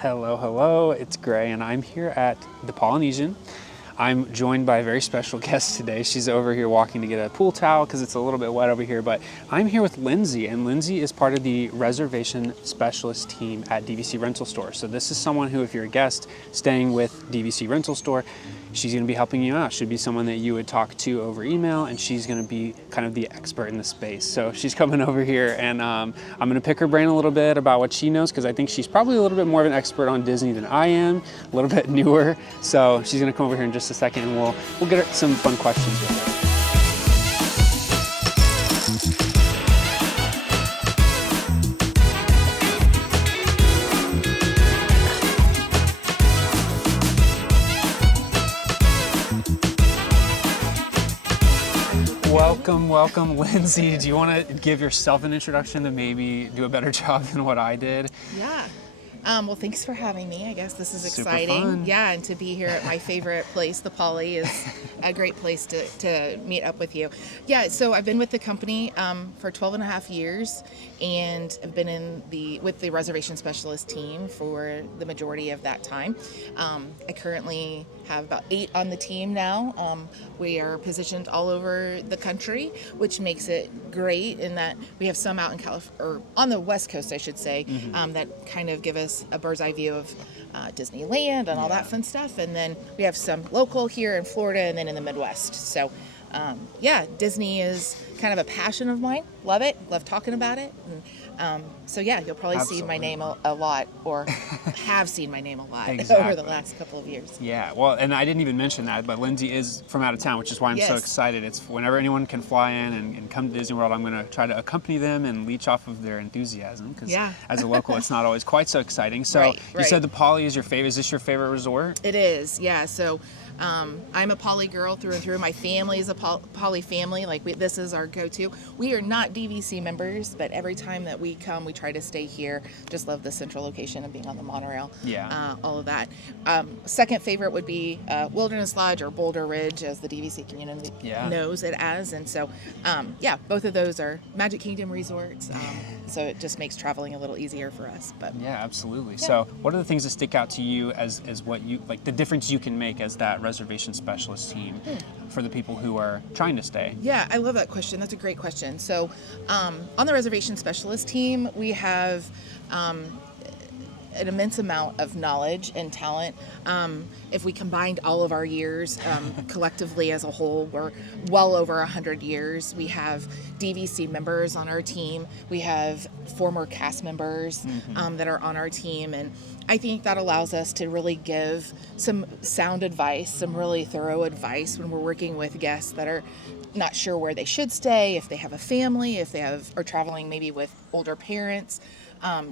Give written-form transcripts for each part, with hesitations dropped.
Hello, hello, it's Gray, and I'm here at the Polynesian. I'm joined by a very special guest today. She's over here walking to get a pool towel because it's a little bit wet over here, but I'm here with Lindsay, and Lindsay is part of the reservation specialist team at DVC Rental Store. So this is someone who, if you're a guest staying with DVC Rental Store, she's going to be helping you out. Should be someone that you would talk to over email, and she's going to be kind of the expert in the space. So she's coming over here, and I'm going to pick her brain a little bit about what she knows, because I think she's probably a little bit more of an expert on Disney than I am, a little bit newer. So she's going to come over here in just a second, and we'll get her some fun questions with her. Welcome, Lindsay. Do you want to give yourself an introduction to maybe do a better job than what I did? Yeah. Well, thanks for having me. I guess this is Super exciting. fun. Yeah, and to be here at my favorite place, the Poly, is a great place to meet up with you. Yeah, so I've been with the company for 12 and a half years, and I've been with the reservation specialist team for the majority of that time. I currently have about 8 on the team now. We are positioned all over the country, which makes it great in that we have some out in or on the West Coast, I should say, that kind of give us a bird's eye view of Disneyland and all that fun stuff. And then we have some local here in Florida and then in the Midwest. So Disney is kind of a passion of mine. Love it. Love talking about it. And you'll probably see my name a lot, or have seen my name a lot over the last couple of years. Yeah, well, and I didn't even mention that, but Lindsay is from out of town, which is why I'm so excited. It's whenever anyone can fly in and come to Disney World, I'm going to try to accompany them and leach off of their enthusiasm, because as a local, it's not always quite so exciting. So you said the Poly is your favorite. Is this your favorite resort? It is, yeah. So I'm a Poly girl through and through. My family is a Poly family. This is our go-to. We are not DVC members, but every time that we come, we try to stay here. Just love the central location of being on the monorail. Yeah. All of that. Second favorite would be Wilderness Lodge, or Boulder Ridge, as the DVC community knows it as. And so, both of those are Magic Kingdom resorts. So it just makes traveling a little easier for us. But yeah, absolutely. Yeah. So what are the things that stick out to you as what you like, the difference you can make as that reservation specialist team for the people who are trying to stay? Yeah, I love that question. That's a great question. So on the reservation specialist team, we have an immense amount of knowledge and talent. If we combined all of our years collectively as a whole, we're well over 100 years. We have DVC members on our team. We have former cast members that are on our team. And I think that allows us to really give some sound advice, some really thorough advice when we're working with guests that are not sure where they should stay, if they have a family, if they are traveling maybe with older parents.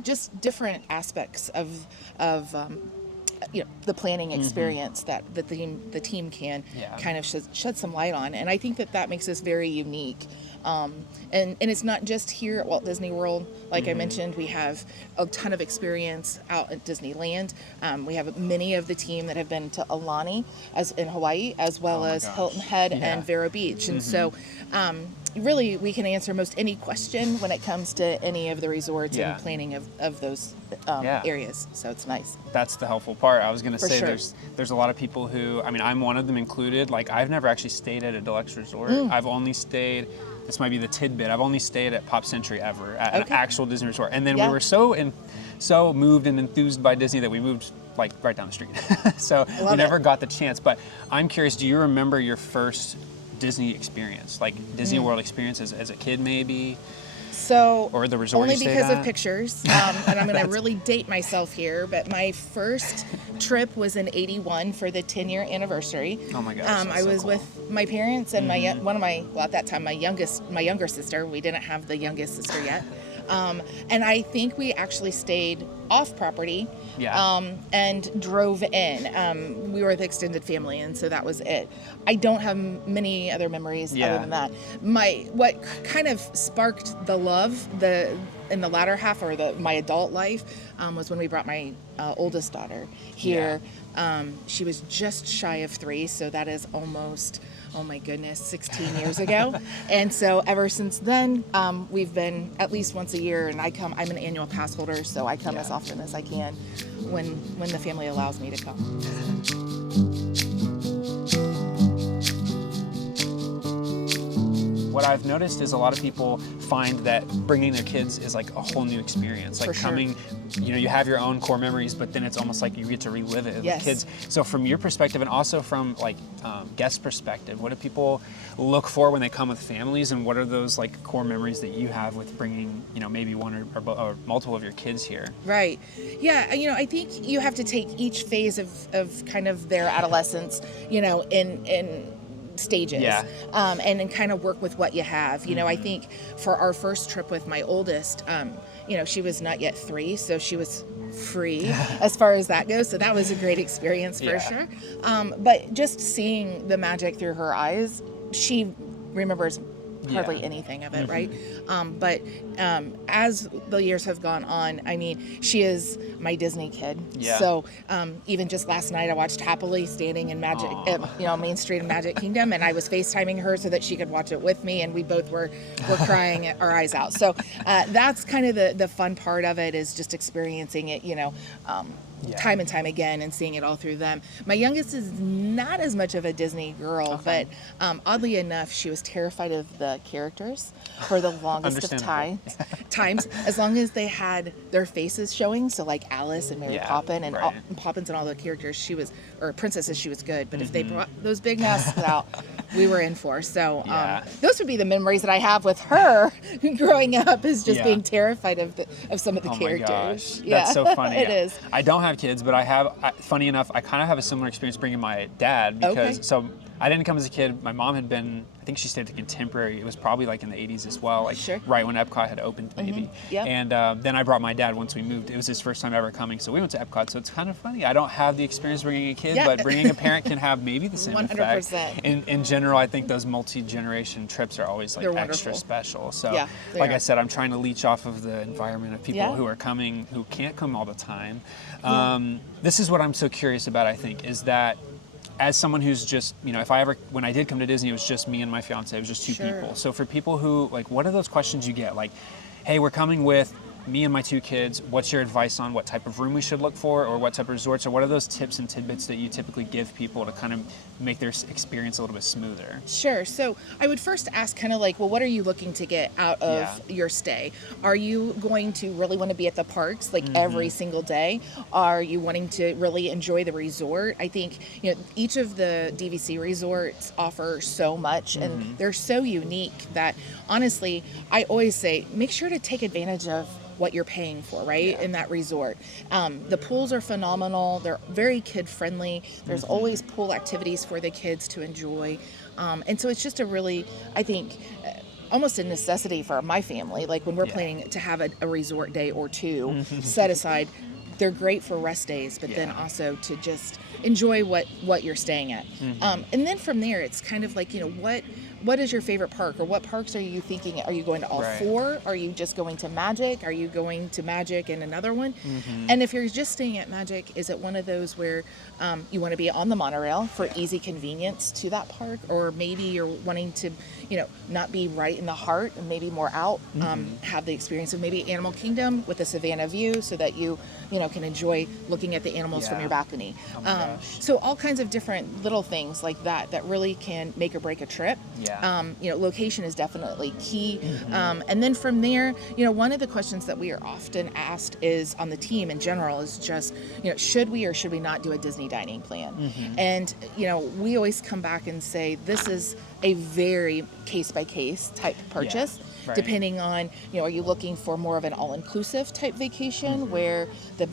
Just different aspects of the planning experience that the team can kind of shed some light on, and I think that makes us very unique. And it's not just here at Walt Disney World. Like I mentioned, we have a ton of experience out at Disneyland. We have many of the team that have been to Aulani in Hawaii, as well as Hilton Head and Vero Beach. And so really, we can answer most any question when it comes to any of the resorts and planning of those areas. So it's nice. That's the helpful part. I was going to say sure. there's a lot of people who, I mean, I'm one of them included. Like, I've never actually stayed at a Deluxe resort. I've only stayed, this might be the tidbit, I've only stayed at Pop Century ever, at an actual Disney resort. And then we were so moved and enthused by Disney that we moved like right down the street. So we never got the chance. But I'm curious, do you remember your first Disney experience, like Disney World experience as a kid maybe? So or the resort only because of pictures, and I'm going to really date myself here, but my first trip was in '81 for the 10-year anniversary. Oh my gosh! I was with my parents and at that time my younger sister. We didn't have the youngest sister yet. And I think we actually stayed off property and drove in. We were the extended family, and so that was it. I don't have many other memories other than that. What kind of sparked the love, in the latter half, or my adult life, was when we brought my oldest daughter here. She was just shy of 3, so that is almost, oh my goodness, 16 years ago. And so ever since then, we've been at least once a year, and I'm an annual pass holder, so I come as often as I can when the family allows me to come. What I've noticed is a lot of people find that bringing their kids is like a whole new experience. Like coming, you have your own core memories, but then it's almost like you get to relive it with kids. So from your perspective, and also from like guest perspective, what do people look for when they come with families, and what are those like core memories that you have with bringing, maybe one or multiple of your kids here? Right. Yeah. I think you have to take each phase of kind of their adolescence, in stages, and then kind of work with what you have. I think for our first trip with my oldest, she was not yet 3, so she was free as far as that goes. So that was a great experience for sure. But just seeing the magic through her eyes, she remembers hardly anything of it, right? But as the years have gone on, she is my Disney kid. So even just last night, I watched Happily Standing in Magic, Main Street in Magic Kingdom, and I was FaceTiming her so that she could watch it with me, and we both were crying our eyes out. So that's kind of the fun part of it, is just experiencing it, time and time again, and seeing it all through them. My youngest is not as much of a Disney girl, but oddly enough, she was terrified of the characters for the longest of times, as long as they had their faces showing. So like Alice and Mary Poppins and Poppins and all the characters, or princesses, she was good. But if they brought those big masks out, we were in for. So those would be the memories that I have with her growing up, is just being terrified of some of the characters. My gosh, that's so funny. It is. I don't have kids, but I have, funny enough, I kind of have a similar experience bringing my dad, because so I didn't come as a kid. My mom had been, I think she stayed at the Contemporary. It was probably like in the 80s as well, like right when Epcot had opened maybe. And then I brought my dad once we moved. It was his first time ever coming, so we went to Epcot. So it's kind of funny. I don't have the experience bringing a kid, but bringing a parent can have maybe the same 100%. effect. In general, I think those multi-generation trips are always like extra special. So like I said, I'm trying to leach off of the environment of people who are coming, who can't come all the time. This is what I'm so curious about, I think, is that as someone who's just, when I did come to Disney, it was just me and my fiance. It was just 2 people. So for people who, like, what are those questions you get? Like, hey, we're coming with me and my 2 kids. What's your advice on what type of room we should look for, or what type of resorts, or what are those tips and tidbits that you typically give people to kind of make their experience a little bit smoother? Sure. So I would first ask kind of like, well, what are you looking to get out of your stay? Are you going to really want to be at the parks like every single day? Are you wanting to really enjoy the resort? I think, each of the DVC resorts offer so much, and they're so unique that honestly, I always say, make sure to take advantage of what you're paying for, right? In that resort. The pools are phenomenal. They're very kid friendly. There's always pool activities for the kids to enjoy. And so it's just a really, I think, almost a necessity for my family. Like when we're planning to have a resort day or 2 set aside, they're great for rest days, but then also to just enjoy what you're staying at. And then from there, it's kind of like, what is your favorite park, or what parks are you thinking? Are you going to all 4? Are you just going to Magic? Are you going to Magic and another one? And if you're just staying at Magic, is it one of those where you want to be on the monorail for easy convenience to that park, or maybe you're wanting to, not be right in the heart and maybe more out, have the experience of maybe Animal Kingdom with a Savannah view, so that you can enjoy looking at the animals from your balcony. So all kinds of different little things like that really can make or break a trip. Location is definitely key. And then from there, one of the questions that we are often asked is on the team in general is just, should we or should we not do a Disney dining plan? And, we always come back and say, this is a very case-by-case type purchase. Depending on, are you looking for more of an all-inclusive type vacation where the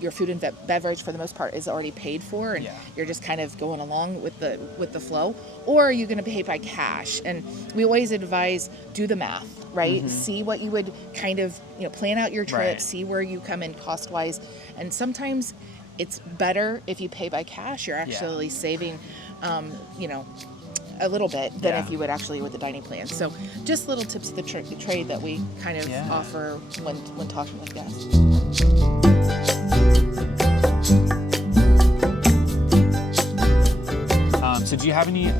your food and beverage for the most part is already paid for, and you're just kind of going along with the flow, or are you going to pay by cash? And we always advise, do the math, right? See what you would kind of plan out your trip, see where you come in cost-wise, and sometimes it's better if you pay by cash. You're actually saving, a little bit than Yeah. if you would actually with the dining plan. So just little tips of the trade that we kind of offer when talking with guests. So do you have any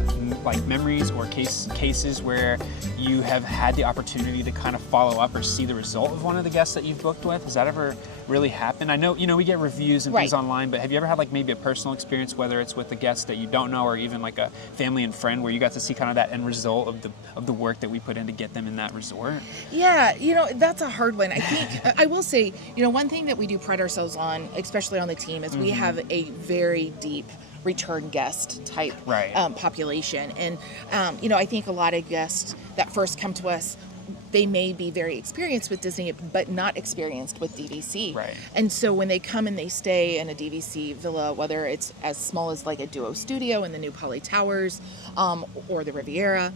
like memories or cases where you have had the opportunity to kind of follow up or see the result of one of the guests that you've booked with? Has that ever really happened? I know, we get reviews and things online, but have you ever had like maybe a personal experience, whether it's with a guest that you don't know or even like a family and friend, where you got to see kind of that end result of the work that we put in to get them in that resort? Yeah, that's a hard one. I think I will say, one thing that we do pride ourselves on, especially on the team, is we have a very deep return guest type population. And, I think a lot of guests that first come to us, they may be very experienced with Disney, but not experienced with DVC. Right. And so when they come and they stay in a DVC villa, whether it's as small as like a Duo Studio in the new Poly Towers, or the Riviera,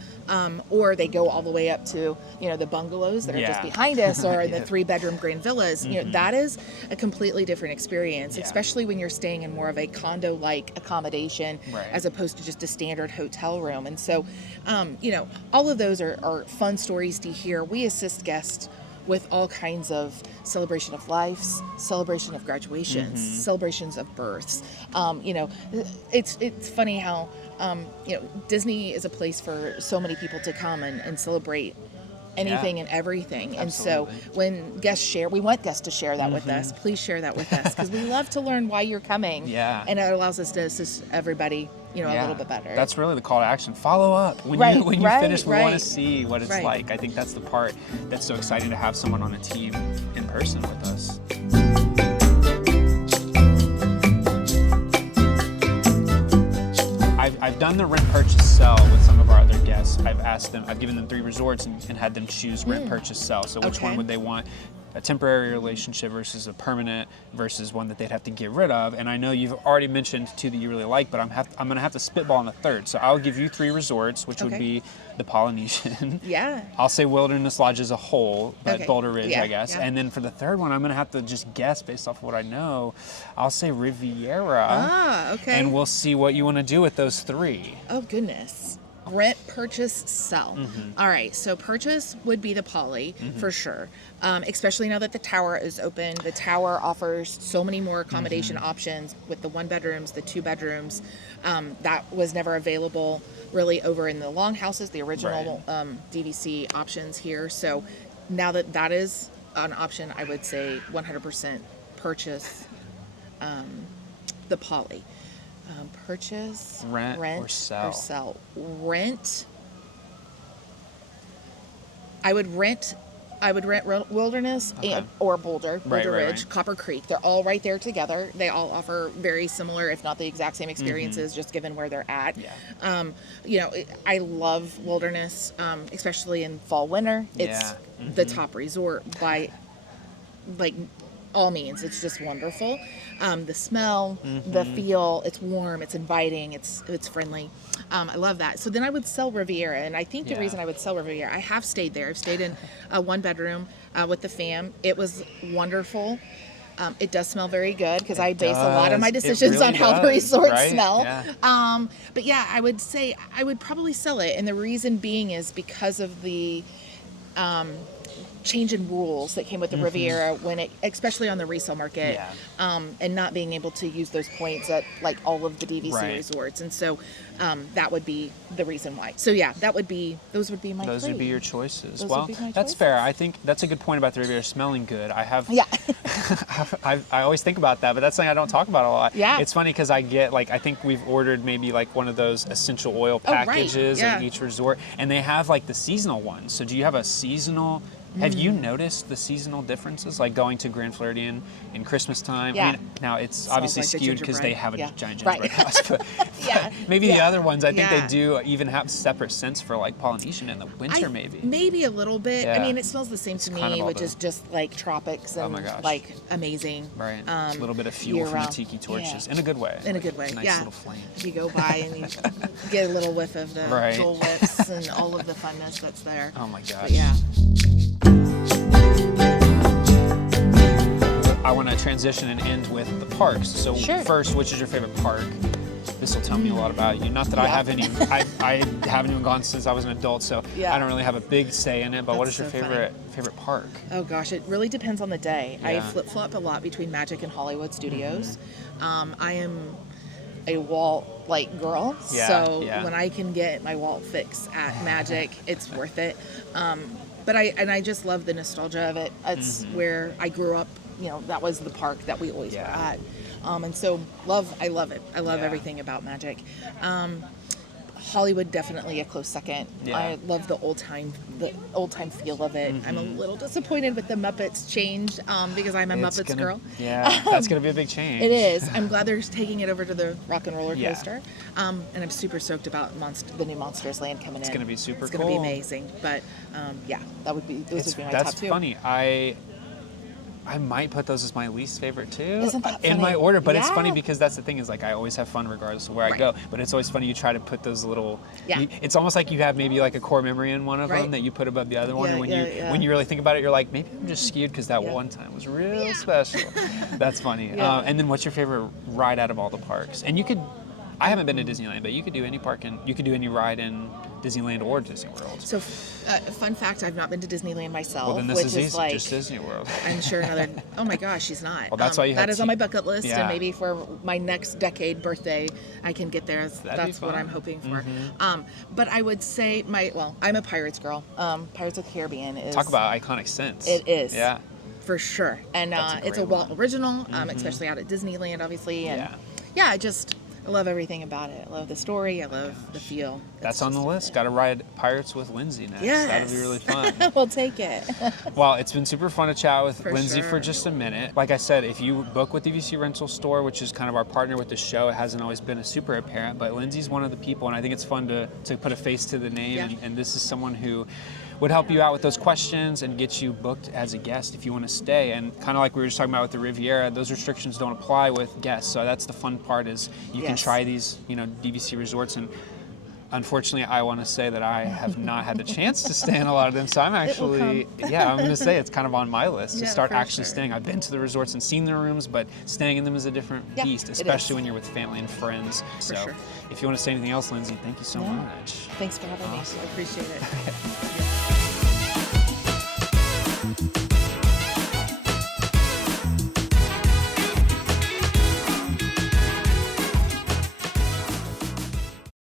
or they go all the way up to, the bungalows that are just behind us, or the 3-bedroom grand villas, that is a completely different experience, especially when you're staying in more of a condo-like accommodation as opposed to just a standard hotel room. And so, all of those are fun stories to hear. We assist guests with all kinds of celebration of lives, celebration of graduations, celebrations of births. It's funny how, Disney is a place for so many people to come and celebrate anything and everything. And so when guests share, we want guests to share that with us. Please share that with us, because we love to learn why you're coming. Yeah. And it allows us to assist everybody, a little bit better. That's really the call to action. Follow up. When you finish, we want to see what it's like. I think that's the part that's so exciting, to have someone on the team in person with us. I've done the rent purchase sell with some of our other guests. I've given them 3 resorts and had them choose rent purchase sell. So which one would they want? A temporary relationship versus a permanent versus one that they'd have to get rid of. And I know you've already mentioned 2 that you really like, but I'm going to have to spitball on the third. So I'll give you 3 resorts, which would be the Polynesian. Yeah. I'll say Wilderness Lodge as a whole, but Boulder Ridge, I guess. Yeah. And then for the third one, I'm going to have to just guess based off of what I know. I'll say Riviera. Ah, okay. And we'll see what you want to do with those 3. Oh, goodness. Rent, purchase, sell. All right, so purchase would be the Poly for sure, especially now that the tower is open. The tower offers so many more accommodation options with the 1 bedrooms, the 2 bedrooms. That was never available really over in the longhouses, the original DVC options here. So now that is an option, I would say 100% purchase the Poly. Purchase, rent or sell. Rent. I would rent Wilderness or Boulder Ridge, Copper Creek. They're all right there together. They all offer very similar, if not the exact same experiences, just given where they're at. Yeah. I love Wilderness, especially in fall, winter. It's the top resort by all means. It's just wonderful. The smell, the feel, it's warm, it's inviting, it's friendly. I love that. So then I would sell Riviera, and I think the reason I would sell Riviera, I have stayed there. I've stayed in a 1 bedroom with the fam. It was wonderful. It does smell very good, because I base a lot of my decisions on how the resorts smell. Yeah. But yeah, I would say I would probably sell it, and the reason being is because of the change in rules that came with the Riviera especially on the resale market, and not being able to use those points at like all of the DVC resorts. And so that would be the reason why. So yeah, those would be my Those 3. would be your choices. Those well, would be my that's choices. fair. I think that's a good point about the Riviera smelling good. I have, I always think about that, but that's something I don't talk about a lot. Yeah. It's funny because I get I think we've ordered maybe one of those essential oil packages at each resort, and they have the seasonal ones. So do you have a seasonal? Have you noticed the seasonal differences, like going to Grand Floridian in Christmas time? Yeah. I mean, now it's obviously like the skewed because they gingerbread. have a giant gingerbread house, but Yeah. maybe the other ones, I think Yeah. they do even have separate scents for Polynesian in the winter, maybe. Maybe a little bit. Yeah. I mean, it smells the same to kind me, of all which the- is just like tropics and my gosh. amazing. Right. A little bit of fuel from the year-round. tiki torches Yeah. in a good way. In a good way, It's a nice yeah. little flame. You go by and you get a little whiff of the Right. Dole Whips and all of the funness that's there. Oh my gosh. But yeah. I want to transition and end with the parks. So Sure. first, which is your favorite park? this will tell me a lot about you. Not that I have any, I haven't even gone since I was an adult, so I don't really have a big say in it, but what is your favorite park? Oh gosh, it really depends on the day. Yeah. I flip-flop a lot between Magic and Hollywood Studios. I am a Walt girl, so when I can get my Walt fix at Magic, it's worth it. But I just love the nostalgia of it. It's where I grew up. That was the park that we always were at. And so I love it. I love everything about Magic. Hollywood definitely a close second. I love the old time feel of it. I'm a little disappointed with the Muppets change because I'm a Muppets girl. Yeah, that's gonna be a big change. It is. I'm glad they're taking it over to the Rock and Roller Coaster. And I'm super stoked about the new Monsters Land coming in. It's gonna be super cool. It's gonna be amazing. But those would be my top two. That's funny. I might put those as my least favorite too. Isn't that funny? In my order, but it's funny because that's the thing is I always have fun regardless of where I go. But it's always funny you try to put those little. It's almost like you have maybe a core memory in one of them that you put above the other one, and when you really think about it, you're like, maybe I'm just skewed because that one time was real special. That's funny. And then what's your favorite ride out of all the parks? And I haven't been to Disneyland, but you could do any park and you could do any ride in Disneyland or Disney World. So, fun fact, I've not been to Disneyland myself. Well, then this is easy, just Disney World. I'm sure oh my gosh, she's not. Well, that's why you have that is on my bucket list, and maybe for my next decade birthday, I can get there. That's what I'm hoping for. But I would say I'm a Pirates girl. Pirates of the Caribbean is... Talk about iconic scents. It is. Yeah. For sure. And it's a Walt original, especially out at Disneyland, obviously. And I love everything about it. I love the story. I love the feel. That's on the list. Got to ride Pirates with Lindsay next. Yes. That'll be really fun. We'll take it. Well, it's been super fun to chat with Lindsay for just a minute. Like I said, if you book with DVC Rental Store, which is kind of our partner with the show, it hasn't always been a super apparent, but Lindsay's one of the people, and I think it's fun to put a face to the name, and this is someone who would help you out with those questions and get you booked as a guest if you want to stay. And kind of like we were just talking about with the Riviera, those restrictions don't apply with guests. So that's the fun part is you can try these, DVC resorts. And unfortunately, I want to say that I have not had the chance to stay in a lot of them. So I'm actually, I'm going to say it's kind of on my list to start actually staying. I've been to the resorts and seen their rooms, but staying in them is a different beast, especially when you're with family and friends. So if you want to say anything else, Lindsay, thank you so much. Thanks for having me. I appreciate it.